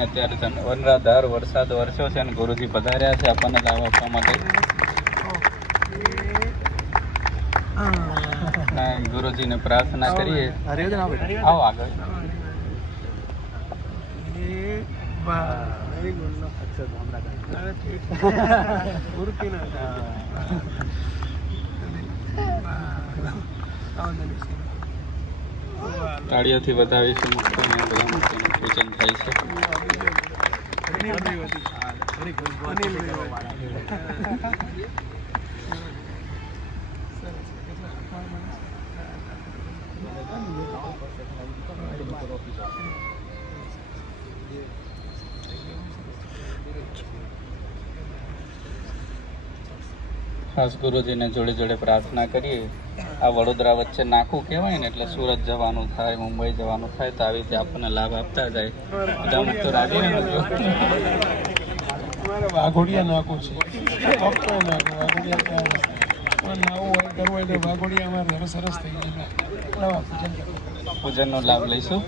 અને અત્યારે વનરાધાર વરસાદ વરસ્યો છે અને ગુરુજી પધાર્યા છે આપણને લાભ આપવા માટે. ગુરુજીને પ્રાર્થના કરીએ. આવો આગળ. તાળીઓથી બતાવીશું પૂજન થાય છે. ખાસ ગુરુજીને જોડે જોડે પ્રાર્થના કરીએ. આ વડોદરા વચ્ચે નાખું કહેવાય ને, એટલે સુરત જવાનું થાય, મુંબઈ જવાનું થાય, તો આવી રીતે આપણને લાભ આપતા જાય. બધા મુક્ત રાખીને વાઘોડિયા નાખું છે, નાવું હોય કરવું હોય તો વાઘોડિયા અમારે સરસ થઈ જાય. પૂજનનો લાભ લઈશું.